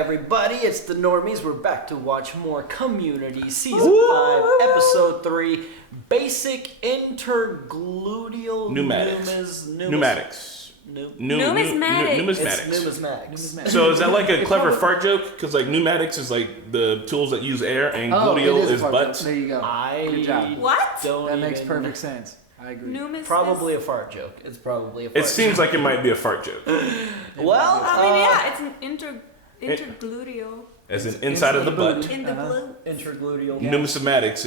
everybody, it's the Normies. We're back to watch more Community Season 5, Episode 3, Basic Intergluteal Numismatics. Numismatics. Numismatics. So is that like a clever fart joke? Because like pneumatics is like the tools that use air, and gluteal is butts. There you go. Good job. What? That makes perfect sense. I agree. Probably a fart joke. It's probably a fart joke. It seems like it might be a fart joke. Well, I mean, yeah, it's an intergluteal. As in inside of the butt. In the glute. Intergluteal. Yeah. Numismatics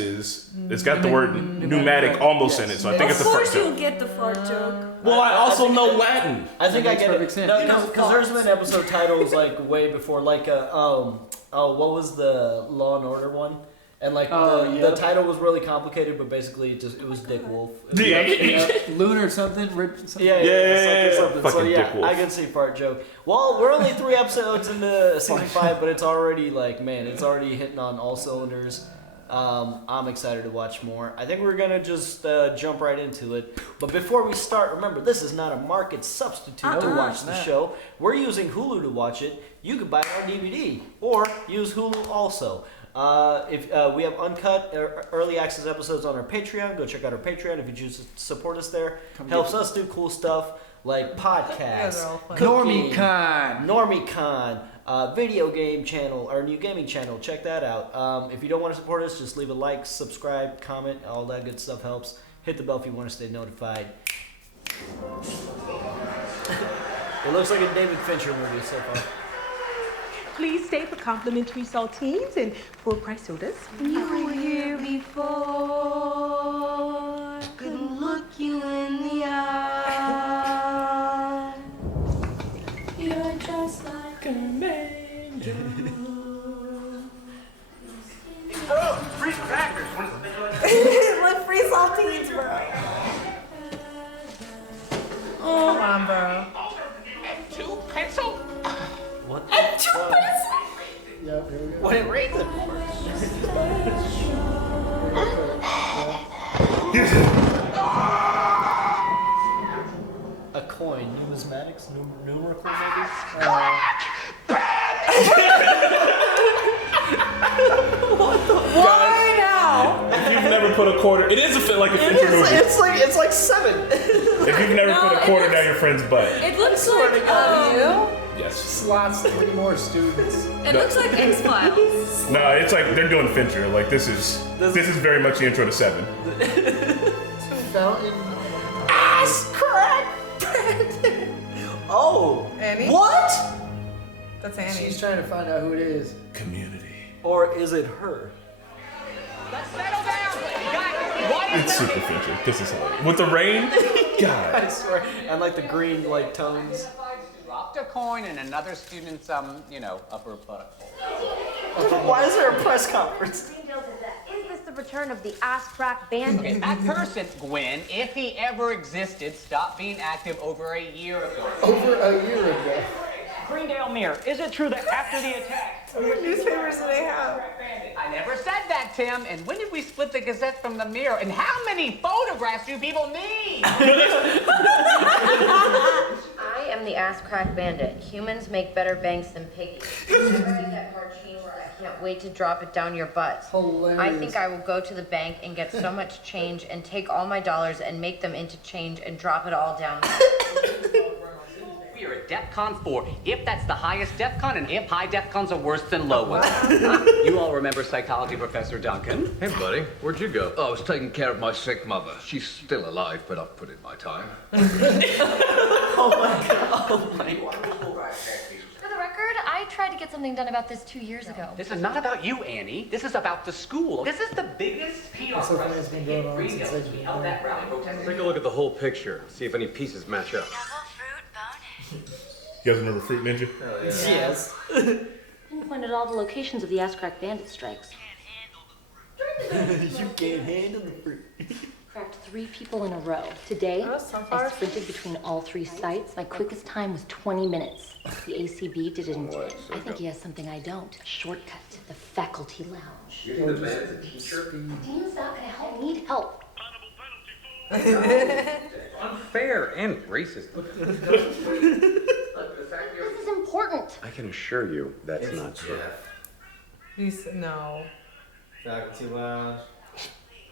it's got the word pneumatic almost in it, so I think it's a fart Of course joke. you'll get the fart joke. Well, I also know Latin. I think I get it. Sense. Because there's been episode titles like way before, like what was the Law and Order one? And like the title was really complicated, but basically it was Dick Wolf. Lunar something. Something. Fucking So yeah, Dick Wolf. I can see fart joke. Well, we're only 3 episodes into season 5, but it's already it's already hitting on all cylinders. I'm excited to watch more. I think we're gonna just jump right into it. But before we start, remember this is not a market substitute to watch the show. We're using Hulu to watch it. You could buy it on DVD or use Hulu also. If we have uncut early access episodes on our Patreon, go check out our Patreon if you choose to support us there. Helps us do cool stuff like podcasts, cooking, NormieCon, video game channel, our new gaming channel. Check that out. If you don't want to support us, just leave a like, subscribe, comment, all that good stuff helps. Hit the bell if you want to stay notified. It looks like a David Fincher movie so far. Please stay for complimentary saltines and full price sodas. You were here before. Couldn't look you in the eye. You're just like an angel. Oh, free crackers. Look, free saltines, bro. Come on, bro. And 2 pencil. What? And 2 pencils. What it rains it A coin, numismatics, numerical maybe? Why now? If you've never put a quarter, it is like a Fincher movie. It's like 7. If you've never put a quarter down your friend's butt. It looks like Yes. Slots 3 more students. It looks like X-Files. No, it's like they're doing Fincher. Like this is very much the intro to 7. Fountain. Ass crack! Oh! Annie? What? That's Annie. She's trying to find out who it is. Community. Or is it her? Let's settle down. Guys, what is It's super Fincher. This is hilarious. With the rain? God. I swear. And like the green like tones. dropped a coin in another student's, upper butthole. Why is there a press conference? Is this the return of the ass crack bandit? Okay, that person, Gwen, if he ever existed, stopped being active over a year ago. Over a year ago. Greendale Mirror, is it true that after the attack... What newspapers do they have? I never said that, Tim. And when did we split the Gazette from the Mirror? And how many photographs do people need? I am the ass crack bandit. Humans make better banks than piggies. That cartoon where I can't wait to drop it down your butt. Hilarious. I think I will go to the bank and get so much change and take all my dollars and make them into change and drop it all down. We are at DEFCON 4, if that's the highest DEFCON, and if high DEFCONs are worse than low ones. You all remember psychology professor Duncan? Hey, buddy, where'd you go? Oh, I was taking care of my sick mother. She's still alive, but I've put in my time. Oh my god. For the record, I tried to get something done about this 2 years ago. This is not about you, Annie. This is about the school. This is the biggest PR So funny, it's crisis been in going on Greendale since since we I've held been that rally protesting. Take a look at the whole picture. See if any pieces match up. You guys remember Fruit Ninja? Yes. You pointed all the locations of the ass crack bandit strikes. You can't handle the fruit. Cracked 3 people in a row. Today, Oh, sunflower. I sprinted between all 3 sites. My quickest time was 20 minutes. The ACB did it in 10. I think he has something I don't. Shortcut to the faculty lounge. The man's a teacher. Dean's not gonna help. Need help. Unfair and racist. This is important. I can assure you that's not true. You said no. Faculty lounge.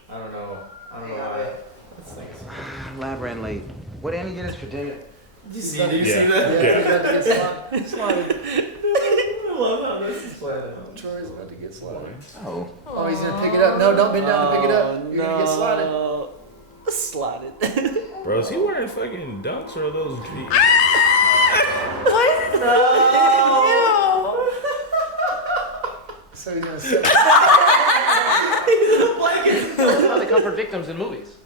I don't know why. Lab ran late. What Annie get us for dinner? Did you see that? Slotted. I love how this is playing out. Troy's about to get slotted. Oh. Oh, he's gonna pick it up. No, don't bend down to pick it up. You're gonna get slotted. Slotted. Bro, is he wearing fucking dunks or are those jeans? What? No. So he's gonna set. That's how they comfort victims in movies.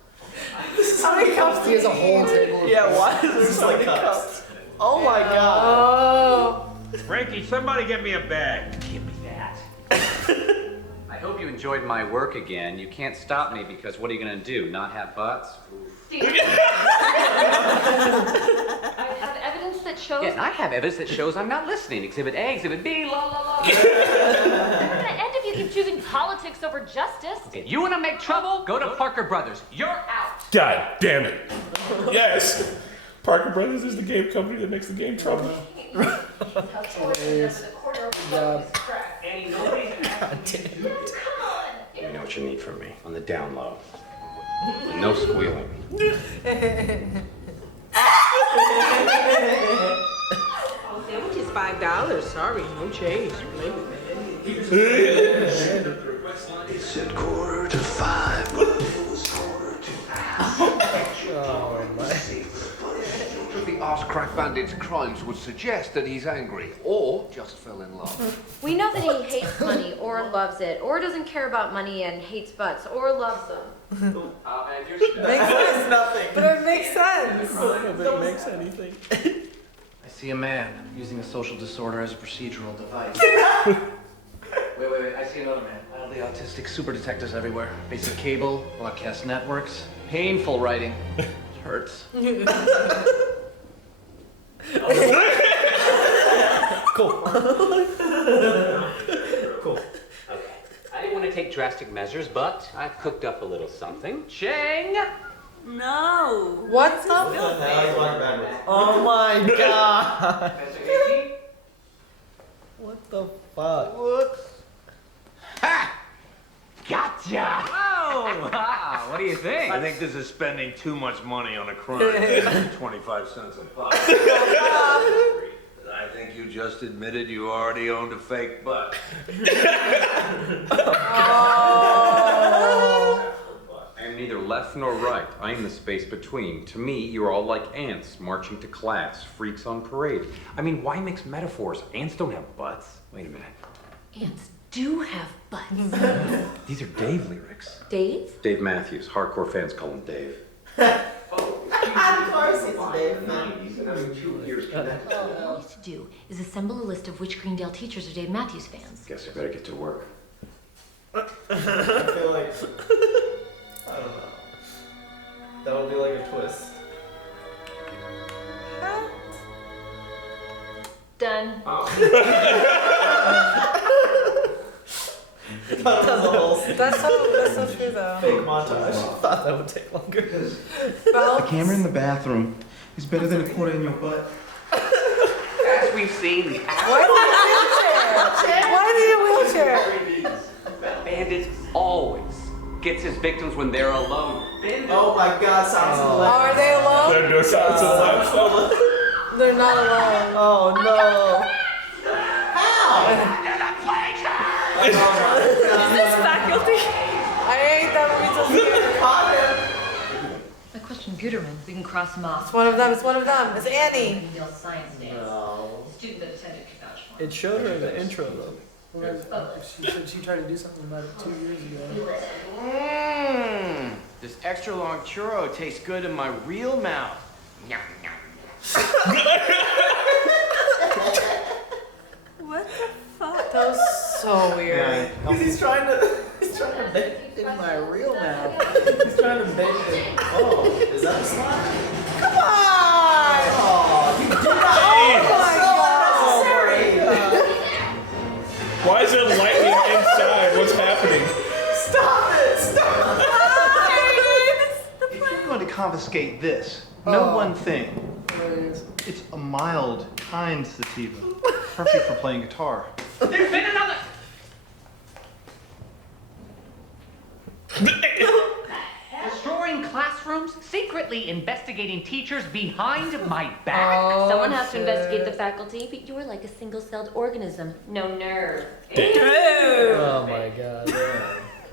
How many cups He has a whole table. Yeah, why is there so many cups? Oh my god. Oh. Frankie, somebody get me a bag. Give me that. I hope you enjoyed my work again. You can't stop me because what are you going to do? Not have butts? I have evidence that shows. Yeah, I have evidence that shows I'm not listening. Exhibit A, Exhibit B, la la la. It's gonna end if you keep choosing politics over justice. If you want to make trouble, go to Parker Brothers. You're out. God damn it. Yes. Parker Brothers is the game company that makes the game trouble. Hilarious. Good job. Annie, nobody's God damn it. You know what you need from me on the down low. No squealing. Sandwich is $5. Sorry, no change. It said 4:45. The ass-crack bandit's crimes would suggest that he's angry or just fell in love. We know that he hates money or loves it, or doesn't care about money and hates butts, or loves them. and Makes sense. Nothing. But it makes sense. If it makes anything. I see a man using a social disorder as a procedural device. Wait. I see another man. Wildly autistic super detectives everywhere. Basic cable, broadcast networks. Painful writing. It hurts. Cool. Cool. Okay. I didn't want to take drastic measures, but I've cooked up a little something. Chang! No. What's up? Oh my god. What the fuck? What? Ha! Gotcha! Oh, wow. What do you think? I think this is spending too much money on a crime. 25 cents a pop. I think you just admitted you already owned a fake butt. I am neither left nor right. I am the space between. To me, you're all like ants marching to class, freaks on parade. I mean, why mix metaphors? Ants don't have butts. Wait a minute. Ants do have butts. These are Dave lyrics. Dave? Dave Matthews. Hardcore fans call him Dave. Of course it's Dave. All you need to do is assemble a list of which Greendale teachers are Dave Matthews fans. Guess I better get to work. I feel like, I don't know. That would be like a twist. Done. That's so true though. Fake montage. Thought that would take longer. The camera in the bathroom is better than a quarter in your butt. As we've seen, the Why is he in a wheelchair? bandit always gets his victims when they're alone. Oh my god, sounds hilarious. Are they alone? They're doing sounds alive. They're not alone. Oh no. Is this faculty? I hate that movie so I question Guterman. We can cross him off. It's one of them. It's one of them. It's Annie. Greendale Science Days. No. The student that attended can vouch for. It showed her in the intro though. She said she tried to do something about it 2 years ago. This extra long churro tastes good in my real mouth. Yum, yum. What the fuck? That was so weird. Because he's trying to bake it in my real mouth. He's trying to bake it. Oh, is that a slime? Come on! Oh, you did not. Oh my god! Why is there lightning inside? What's happening? Stop it! Stop it! If you're going to confiscate this, know one thing. It's a mild, kind sativa. perfect for playing guitar. There's been another. Destroying classrooms, secretly investigating teachers behind my back. Someone has to investigate the faculty, but you're like a single-celled organism. No nerve. Oh my god.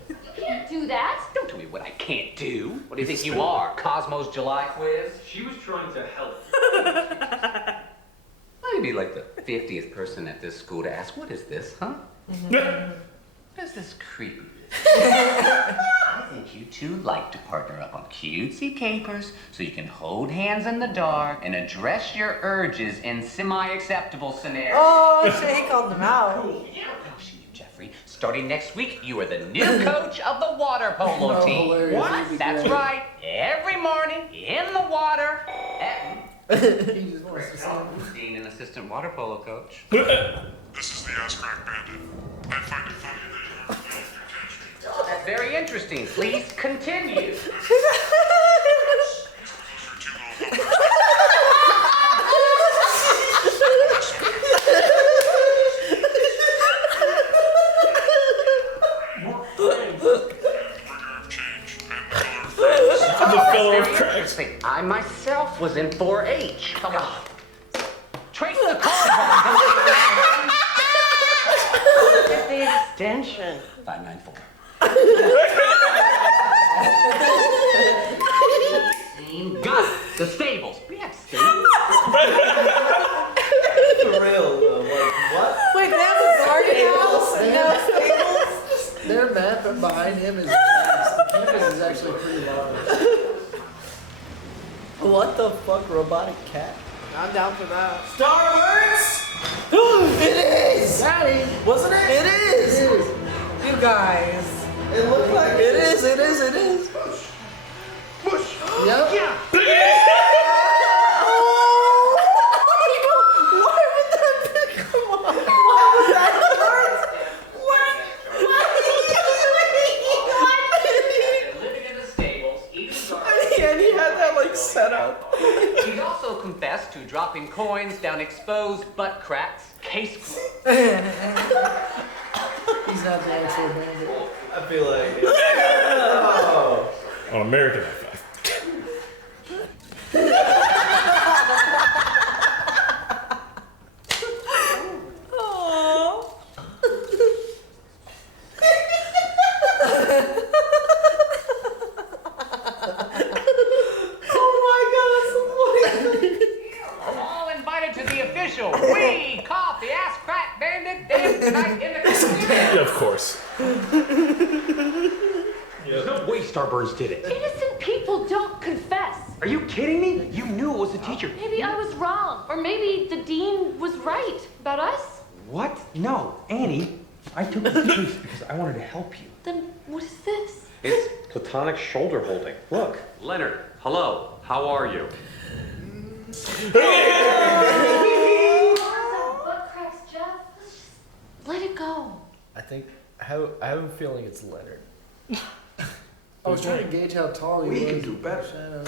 You can't do that. Don't tell me what I can't do. What do you think you are, Cosmo's July quiz? She was trying to help. Let me be like the 50th person at this school to ask, what is this, huh? What is this creepy? I think you two like to partner up on cutesy capers so you can hold hands in the dark and address your urges in semi-acceptable scenarios. Oh, shit, he called them out. Jeffrey, starting next week, you are the new coach of the water polo team. Hilarious. What? That's right. Every morning, in the water. He just wants to see him. Being an assistant water polo coach. This is the ass crack bandit. I find it funny that you're That's very interesting. Please continue. The fellow of cracks. Interesting. I myself was in 4-H. Come on. Trace the card. Look at the extension. 594. Got it. The stables. We have stables. For real though, like what? Wait, they have a garden house and no stables? Their map behind him is vast. The campus is actually pretty large. What the fuck, robotic cat? I'm down for that. Starburst! It is! Daddy! Wasn't it? It is! It is. You guys. It looked like it is, it is, it is. Push! Yep. Yeah! Why would that be? Come on. Why would that hurt? Living in the stables, eating And he had that like set up. He also confessed to dropping coins down exposed butt cracks, case closed. He's not the actual bandit. I feel like. Oh. On American High Five. All invited to the official We Caught the Ass Crack Bandit dance tonight in the casino. Yeah, of course. There's no way Starburns did it. Innocent people don't confess. Are you kidding me? You knew it was the teacher. Maybe I was wrong, or maybe the dean was right about us. What? No, Annie. I took the case because I wanted to help you. Then what is this? It's platonic shoulder holding. Look. Leonard, hello. How are you? Butt cracks, Jeff. Let it go. I think I have a feeling it's Leonard. I was trying to gauge how tall he was. We can do better.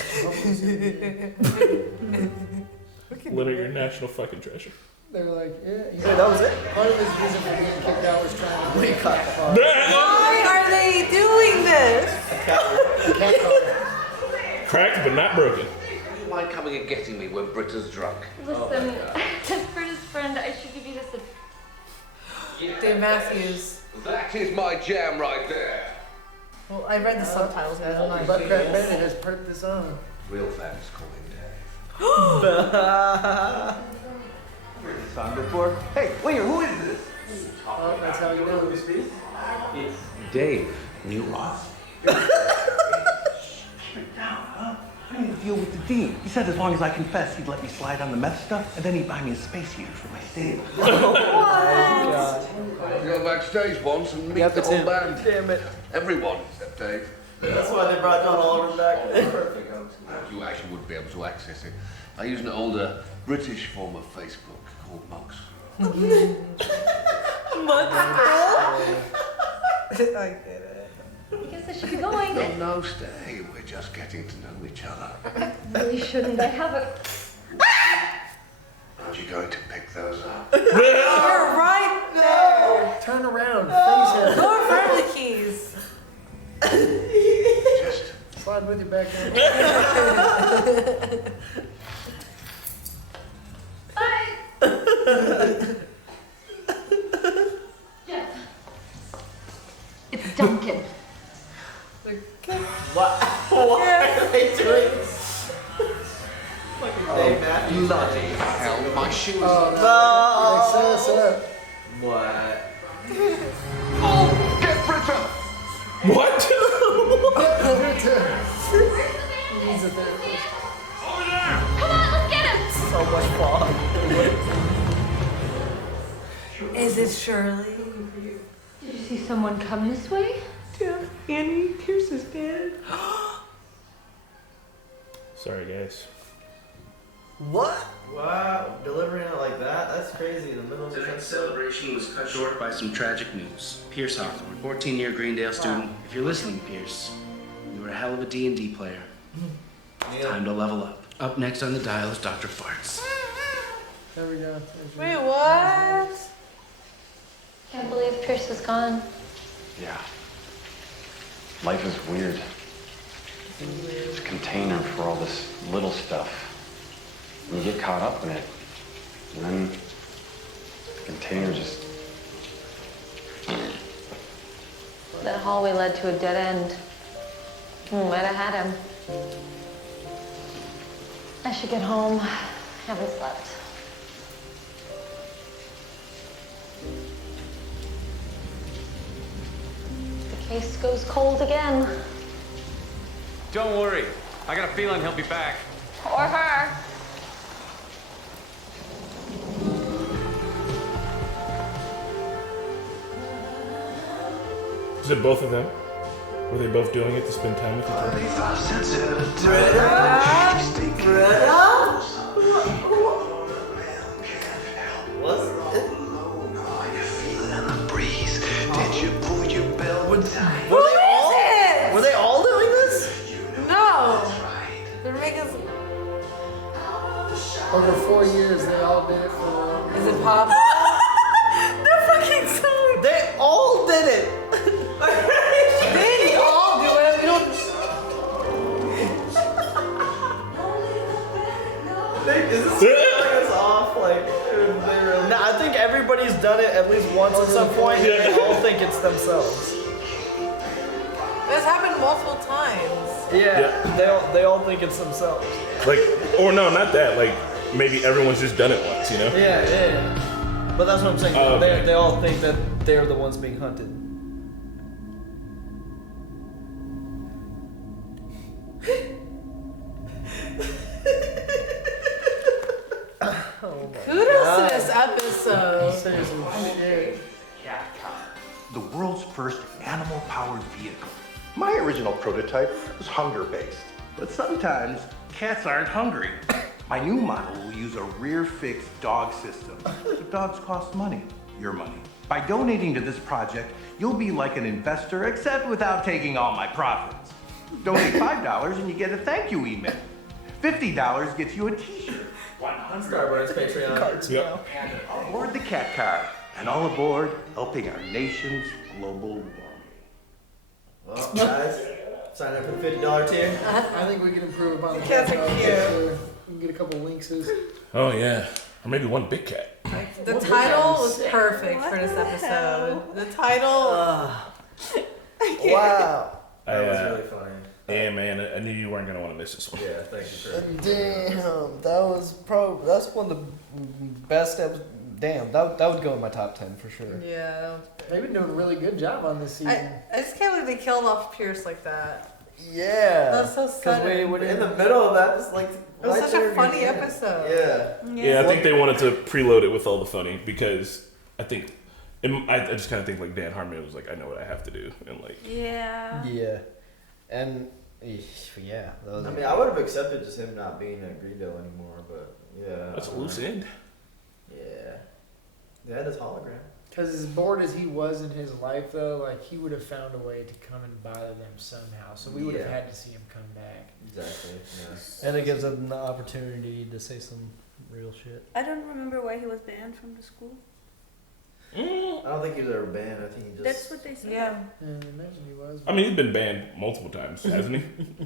Leonard, your national fucking treasure. They were like, yeah. Hey, that was it. Part of his reason for being kicked out was trying to Wake up. Why are they doing this? Cracked but not broken. You mind coming and getting me when Britta's drunk? Listen, as Britta's friend, I should give you this. Dave Matthews. That is my jam right there. Well, I read the subtitles, guys. I'm not. Butt Crack Bandit has perked this on. Real fans call him Dave. Heard this song before. Hey, wait, who is this? Oh, that's how you know. It's Dave. New Ross. Keep it down, huh? I need to deal with the dean. He said as long as I confess, he'd let me slide on the meth stuff, and then he'd buy me a space heater for my stable. I go backstage once and meet the whole band. Damn it. Everyone except Dave. That's why they brought John Oliver back. You actually wouldn't be able to access it. I use an older British form of Facebook called Mugs. I get it. I guess I should be going. Oh, no, stay. We're just getting to know each other. Really shouldn't. I have a. Aren't you going to pick those up? Oh It's Duncan. What? Why are they doing this? Bloody hell, my shoes. What? Oh, get Britta! What? He's a therapist. Come on, let's get him. So much fog. Is it Shirley? Did you see someone come this way? Yeah, Annie, Pierce is dead. Sorry, guys. What? Wow, delivering it like that? That's crazy in the middle of the Tonight's celebration was cut short by some tragic news. Pierce Hawthorne, 14-year Greendale student. If you're listening, Pierce, you were a hell of a D&D player. Time to level up. Up next on the dial is Dr. Farts. There we go. Wait, what? Can't believe Pierce is gone. Yeah. Life is weird. It's a container for all this little stuff. And you get caught up in it. And then the container just... That hallway led to a dead end. We might have had him. I should get home. I haven't slept. The case goes cold again. Don't worry. I got a feeling he'll be back. Or her. Is it both of them? Were they both doing it to spend time with each other? Were they all doing this? No. They're making. Over 4 years, they all did it for. Is it pop? They're fucking silly. They all did it. They didn't all do it. We don't. Is this throwing us off? Like, no, I think everybody's done it at least once at some point, and they all think it's themselves. This happened multiple times. Yeah, they all think it's themselves. Like, or no, not that. Like, maybe everyone's just done it once, you know? Yeah. But that's what I'm saying. Oh, okay. They all think that they're the ones being hunted. Kudos to this episode. The world's first animal-powered vehicle. My original prototype was hunger-based, but sometimes cats aren't hungry. My new model will use a rear-fixed dog system. But dogs cost money, your money. By donating to this project, you'll be like an investor, except without taking all my profits. Donate $5 and you get a thank you email. $50 gets you a t-shirt. 100 Starburns Patreon. Cards, yep. and aboard the cat car, and all aboard helping our nation's global warming. Well, guys, sign up for the $50 tier. I think we can improve upon the Cats are cute. We can get a couple linkses. Oh, yeah. Or maybe one big cat. The title was perfect for this episode. The title. Wow. That was really funny. Yeah, man. I knew you weren't going to want to miss this one. Yeah, thank you for Damn, that's one of the best episodes. Damn, that would go in my top 10 for sure. Yeah. they've been doing a really good job on this season. I just can't believe they killed off Pierce like that. Yeah. That's so sudden. We're in the middle of that. It's like It was such a funny episode. Yeah, I think they wanted to preload it with all the funny because I think I just kind of think like Dan Harmon was like, I know what I have to do, and like Yeah. And yeah. I mean, I would have accepted just him not being at Greendale anymore, but yeah. That's a loose end. Yeah. They had his hologram. Because as bored as he was in his life, though, like he would have found a way to come and bother them somehow. So we would have had to see him come back. Exactly. Yeah. And it gives them the opportunity to say some real shit. I don't remember why he was banned from the school. I don't think he was ever banned. I think he just. That's what they said. Yeah, I imagine he was. I mean, he's been banned multiple times, hasn't he?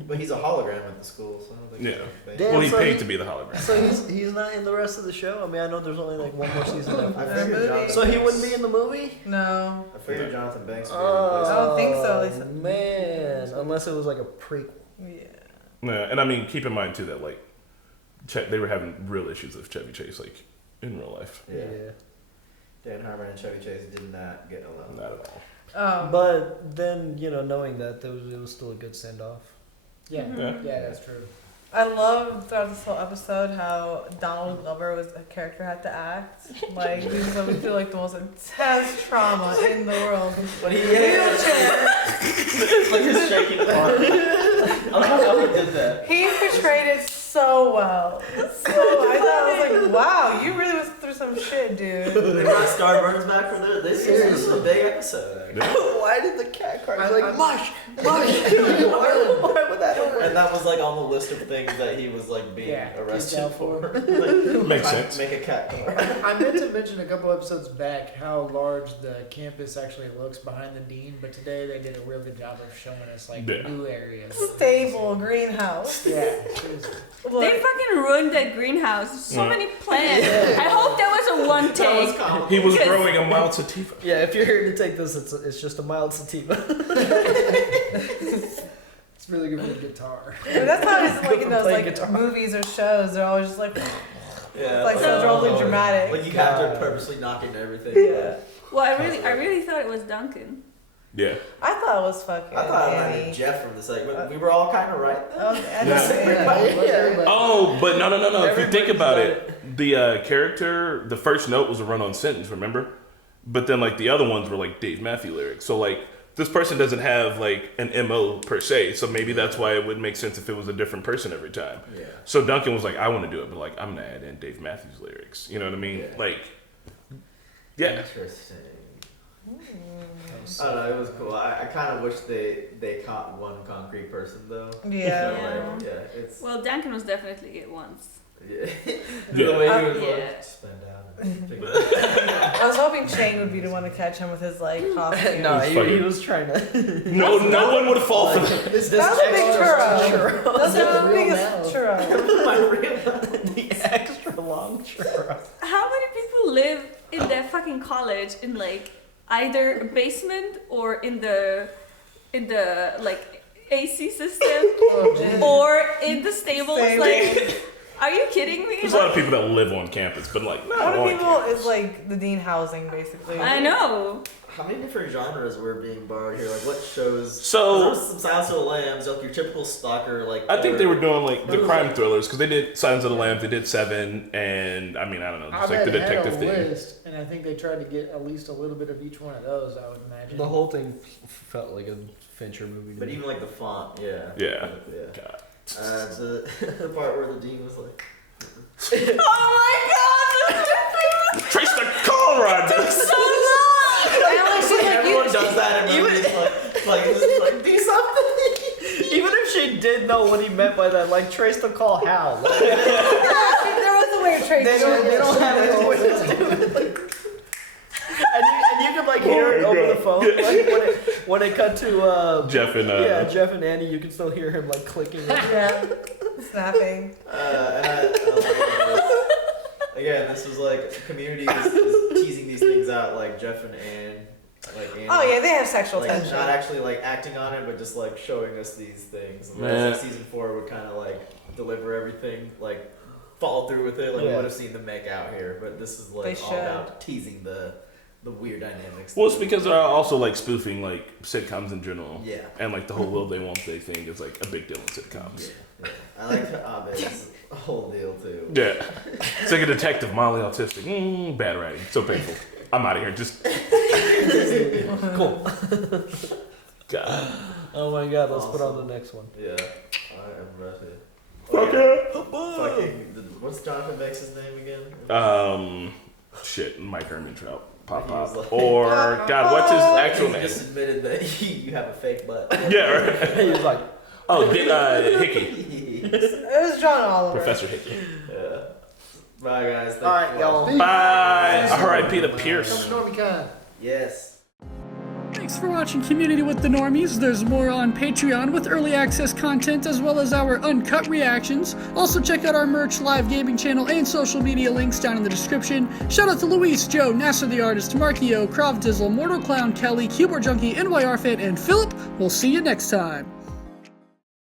But he's a hologram at the school, so I don't think. Yeah. He's Well, he paid to be the hologram. So he's not in the rest of the show. I mean, I know there's only like one more season left. I figured Jonathan So he Banks- wouldn't be in the movie? No. I figured Jonathan Banks. Would I don't think so. They said- Man, unless it was like a prequel. Yeah. Yeah, and I mean, keep in mind too that like, they were having real issues with Chevy Chase, like in real life. Yeah. Dan Harmon and Chevy Chase did not get along. Not at all. But then, knowing that, it was still a good send off. Yeah. Mhm. Yeah, that's true. I love throughout this whole episode how Donald Glover was a character had to act. Like he was always feel like the most intense trauma in the world. But he It's like his shaking arm. I don't know how he did that. He portrayed it so well. So I thought I was like, wow, you really was through some shit, dude. They brought Starburns back for this. This is a big episode. Why did the cat card like mush? Why would that work? And that was like on the list of things that he was like being arrested for. Makes sense. Make a cat car. I meant to mention a couple episodes back how large the campus actually looks behind the dean, but today they did a real good job of showing us like new areas. Stable greenhouse. Yeah. They fucking ruined that greenhouse. So many plants. I hope that was a one take. He was growing a mild sativa. Yeah, if you're here to take this, it's just a mild sativa. It's really good for the guitar. I mean, that's how it's like in those Play like guitar. movies or shows. They're always just like, Yeah. like so drolly dramatic. Like you have to purposely knock into everything. Yeah. Well, I really thought it was Duncan. Yeah. I thought it was fucking. I thought it might Annie. be Jeff from the segment. We were all kind of right. Oh, but no. If you think about it, the character, the first note was a run-on sentence, remember? But then like the other ones were like Dave Matthews lyrics. So like this person doesn't have like an MO per se. So maybe that's why it would make sense if it was a different person every time. Yeah. So Duncan was like, I want to do it, but like I'm gonna add in Dave Matthews lyrics. You know what I mean? Yeah. Like, yeah. Interesting. I don't know, it was cool. I kind of wish they caught one concrete person though. Yeah. So, like, yeah, it's Well, Duncan was definitely it once. yeah. Yeah. The way he was Yeah. like spend out. And figure I was hoping Shane would be the one to catch him with his like costume. No, He's he fucking- was trying to. No one would fall for that. This That was a big extra churro. That's the real biggest now. churro. My real The extra long churro. How many people live in that fucking college in like either a basement or in the like AC system or in the stables? Same. Like, are you kidding me? There's a lot of people that live on campus, but like not How on many people campus. is like the dean housing basically? I know. How many different genres were being borrowed here? Like what shows? So- there was some Silence of the Lambs, like your typical stalker. Like I think they were doing like the What was crime it? thrillers because they did Silence of the Lambs, they did Seven, and I mean I don't know, I just like the bet it had detective a thing. list, and I think they tried to get at least a little bit of each one of those. I would imagine. The whole thing felt like a Fincher movie. to But me. even like the font, yeah. Yeah. Yeah. The part where the dean was like. Oh my god! Trace the car ride. Everyone does that in movies. Like do something. Even if she did know what he meant by that, like trace the call how? Like, There was a way to trace they don't have any way to do it. And you can like hear it over the phone. Like when it cut to Jeff and Jeff and Annie, you can still hear him like clicking. Yeah. Snapping. And I love this. Again, this was like Community is teasing these things out, like Jeff and Anne. Like Annie, Oh yeah, they have sexual like, tension. not actually like acting on it, but just like showing us these things. And Man. like, season 4 would kind of like deliver everything, like follow through with it. Like we Yeah. would have seen them make out here, but this is like They all should. about teasing the weird dynamics. Well, it's because they're also like spoofing like sitcoms in general. Yeah. And like the whole will they won't they thing is like a big deal in sitcoms. Yeah. I like Abe's whole deal too. Yeah. It's like a detective, mildly autistic. Bad writing. So painful. I'm out of here. Just Cool. God. Oh my god, let's put on Awesome. the next one. Yeah, I am ready. Fuck What's Jonathan Banks' name again? Shit, Mike Ehrmantraut. Pop He was pop. like- Or God, what's his actual He name? just admitted that you have a fake butt. Yeah, right. He was like, Oh, Hickey. It was John Oliver. Professor Hickey. Yeah. Bye, guys. All right, y'all. Bye. R.I.P. to Pierce. NormieCon. Yes. Thanks for watching Community with the Normies. There's more on Patreon with early access content as well as our uncut reactions. Also check out our merch, live gaming channel, and social media links down in the description. Shout out to Luis, Joe, Nasser the Artist, Markio, Krav Dizzle, Mortal Clown, Kelly, Keyboard Junkie, NYR Fan, and Philip. We'll see you next time.